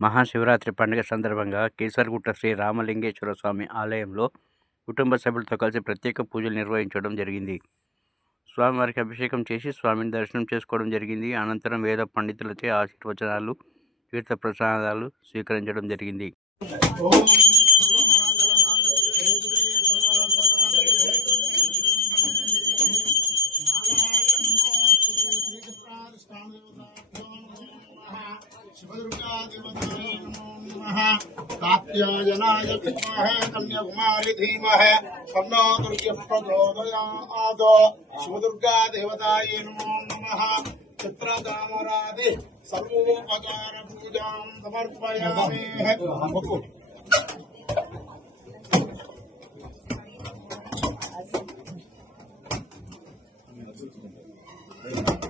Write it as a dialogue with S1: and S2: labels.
S1: మహాశివరాత్రి పండుగ సందర్భంగా కేసరగుట్ట శ్రీ రామలింగేశ్వర స్వామి ఆలయంలో కుటుంబ సభ్యులతో కలిసి ప్రత్యేక పూజలు నిర్వహించడం జరిగింది. స్వామివారికి అభిషేకం చేసి స్వామిని దర్శనం చేసుకోవడం జరిగింది. అనంతరం వేద పండితులచే ఆశీర్వచనాలు తీర్థ ప్రసాదాలు స్వీకరించడం జరిగింది.
S2: कात्यायनाय कन्याकुमारी धीमहे शिवदुर्गा देवतायै नमो नमः चित्रदामरादि सर्वोपकारपूजां समर्पयामेह Thank you.